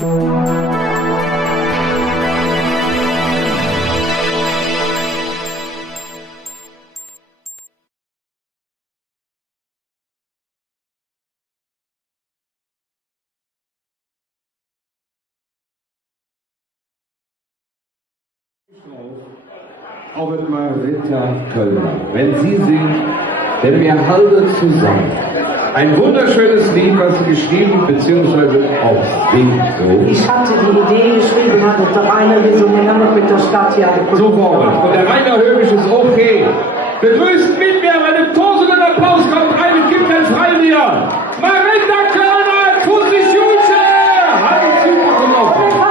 Auf Marita Kölner. Wenn sie singt, denn wir halten zusammen. Ein wunderschönes Lied, was sie geschrieben bzw. auch singt. Ich hatte die Idee geschrieben, hatte doch einer gesungen, haben wir mit der Stadt hier geguckt. Sofort. Und der Rainer Höbisch ist okay. Begrüßt mit mir, wenn im tosenden Applaus kommt, eine gibt ein Freilieder. Marita Kölner, Tussi Schulze! Hallo, super gelaufen.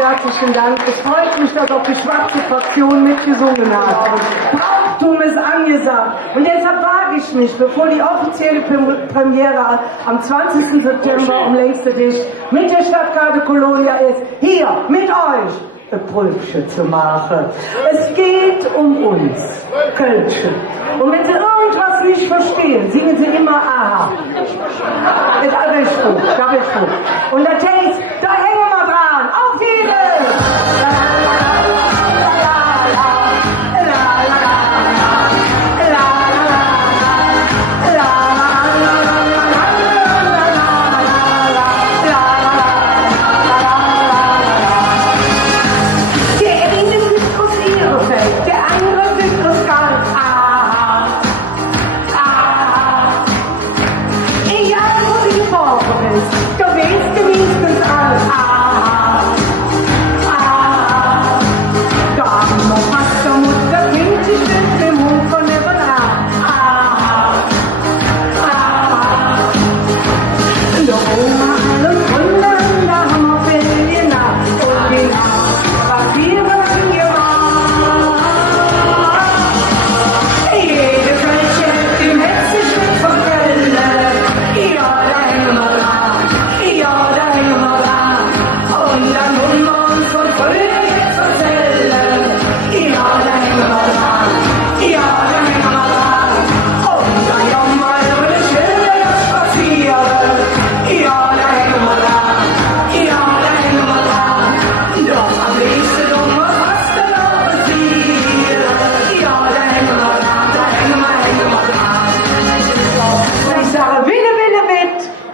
Herzlichen Dank. Es freut mich, dass auch die schwarze Fraktion mitgesungen hat. Brauchtum ist angesagt. Und deshalb wage ich mich, bevor die offizielle Premiere am 20. September um längste Dicht mit der Stadtgarde Kolonia ist, hier mit euch ein Prüfchen zu machen. Es geht um uns, Kölsche. Und wenn Sie irgendwas nicht verstehen, singen Sie immer Aha. Ist alles gut, das ist gut. Und das heißt, da hängen wir dran. Auf jeden! Du willst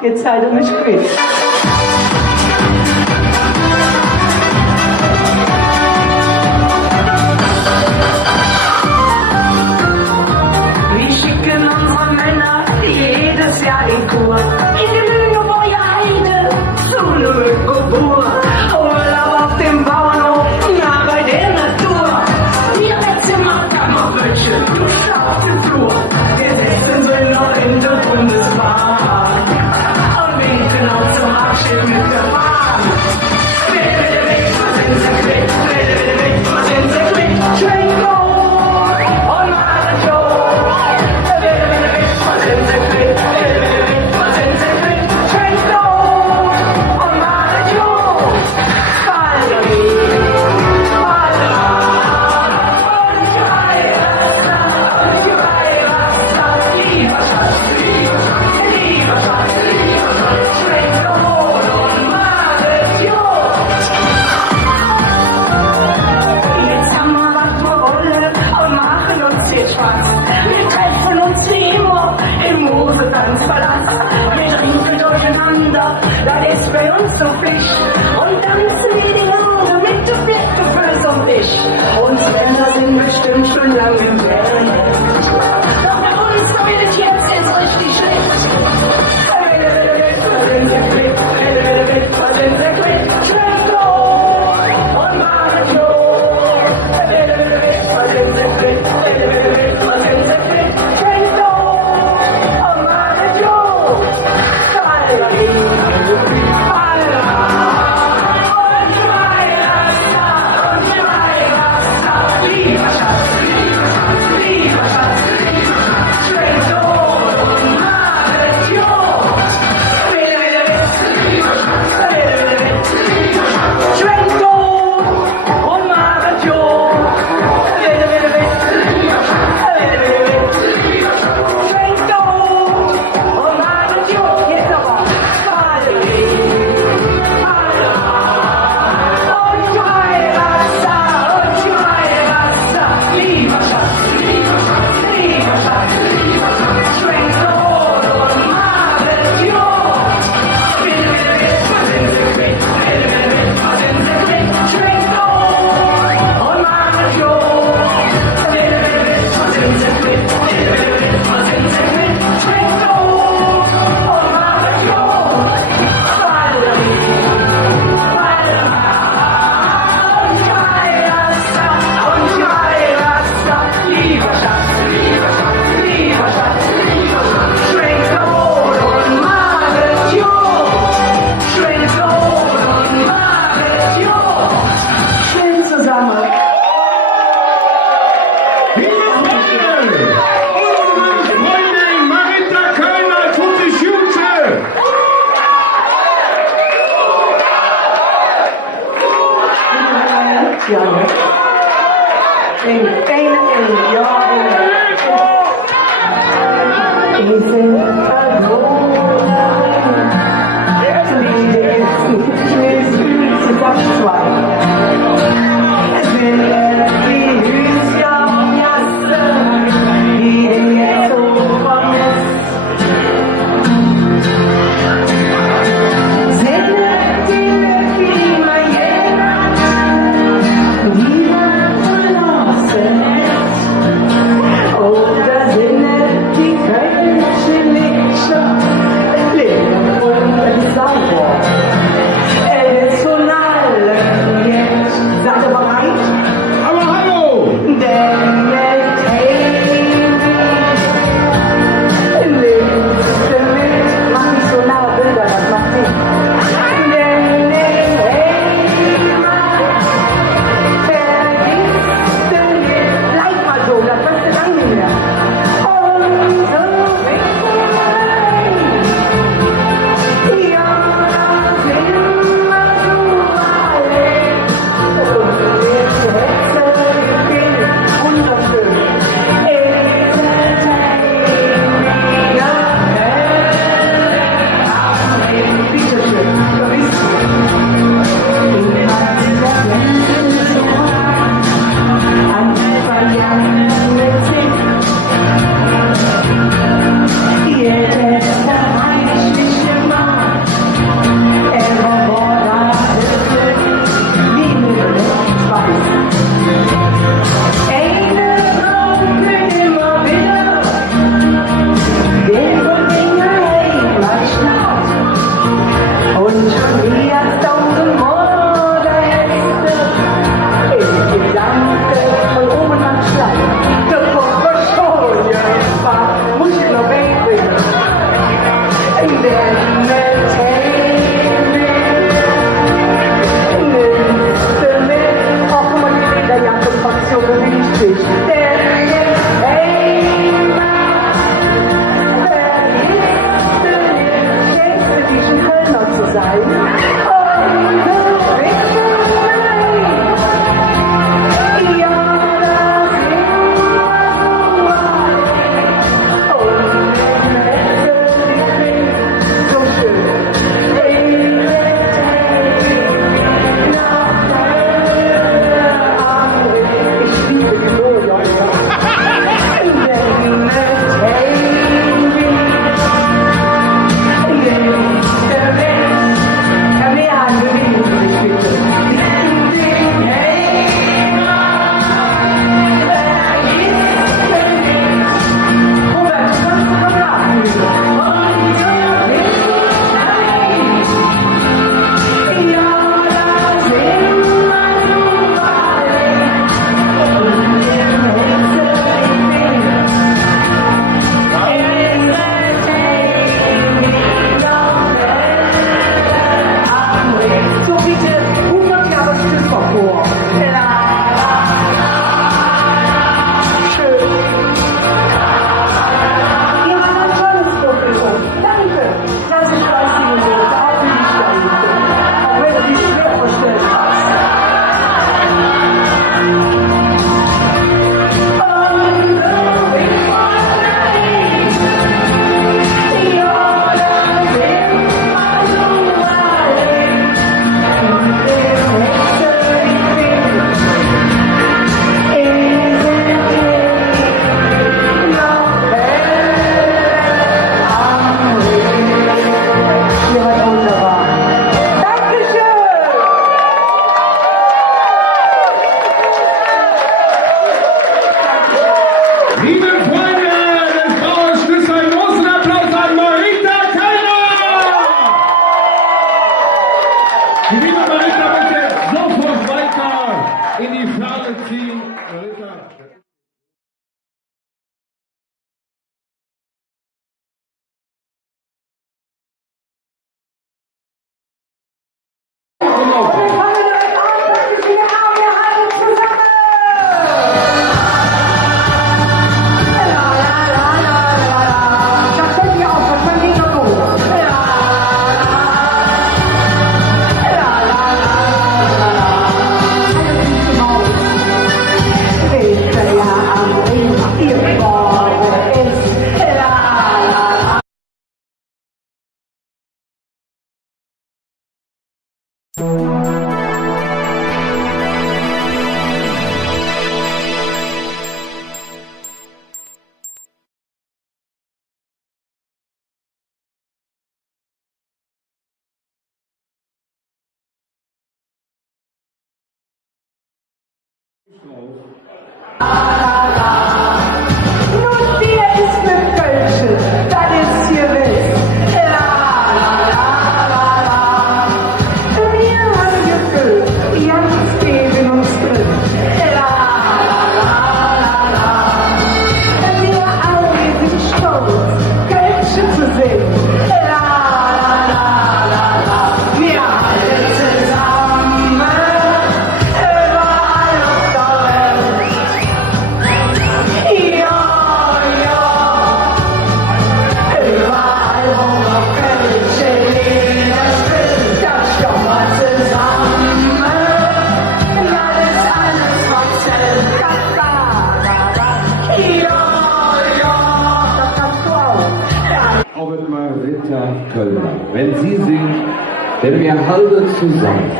Jetzt seid ihr mich quitt. Wir schicken unsere Männer jedes Jahr in Kur. In die Lüneburger Heide, zu Lüneburg. Urlaub auf dem Bauernhof, nah bei der Natur. Wir letzte Mal Kammerwünsche, du schlafen Flur. Wir letzten sind noch in der Bundesbahn. Und winken auch zum Abschied mit der Bahn. Bitte weg, was sind sie quitt? Bitte weg, was sind sie quitt? Train go! Und Marathon! Bitte weg, was sind sie quitt? Bitte weg, was sind sie quitt? Train go! Und Marathon! Wir treffen uns wie immer im Mosetanzpalast. Wir trinken durcheinander, das ist bei uns so Pflicht. Und tanzen wie die Hunde mit dem Blickgefühl um dich. Uns Männer sind bestimmt schon lange im Bett. Doch bei uns wird jetzt ist richtig schlecht. Und Marathon. Oh, da sind die Köln drauf. Wir fangen direkt an, dass wir wieder haben, wir halten zusammen. La, la, la, la, la, la. Das fällt mir auf, das fand ich noch gut. La, la, la, la, la, la, la. Alles ist im Haus. Wisst ihr ja am Ring, ihr Worte ist. La, la, la. Nun, dir ist mit Kölsche, das ist hier West. La, la, la, la, la. Wir haben gefüllt, ganz tief in uns drin. La, la, la, la, la. Wir alle sind stolz, Kölsche zu sehen. La, la, la, la, la. Wir alle zusammen, überall auf der Welt. Ja, ja, überall wo noch Kölsche Lieder spielen, da stehen wir zusammen. Alles trotzdem, ja, ja, das kannst du auch. Robert Marita Kölner, wenn sie singt, denn wir halten zusammen.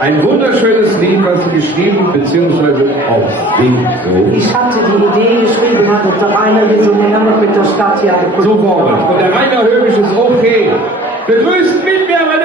Ein wunderschönes Lied, was sie geschrieben bzw. auch singt. Ich hatte die Idee geschrieben, hat uns der Rainer Visionär noch mit der Stadt hier geguckt. So vorwärts. Und der Rainer Höbisch ist okay. Begrüßt mit mir, meine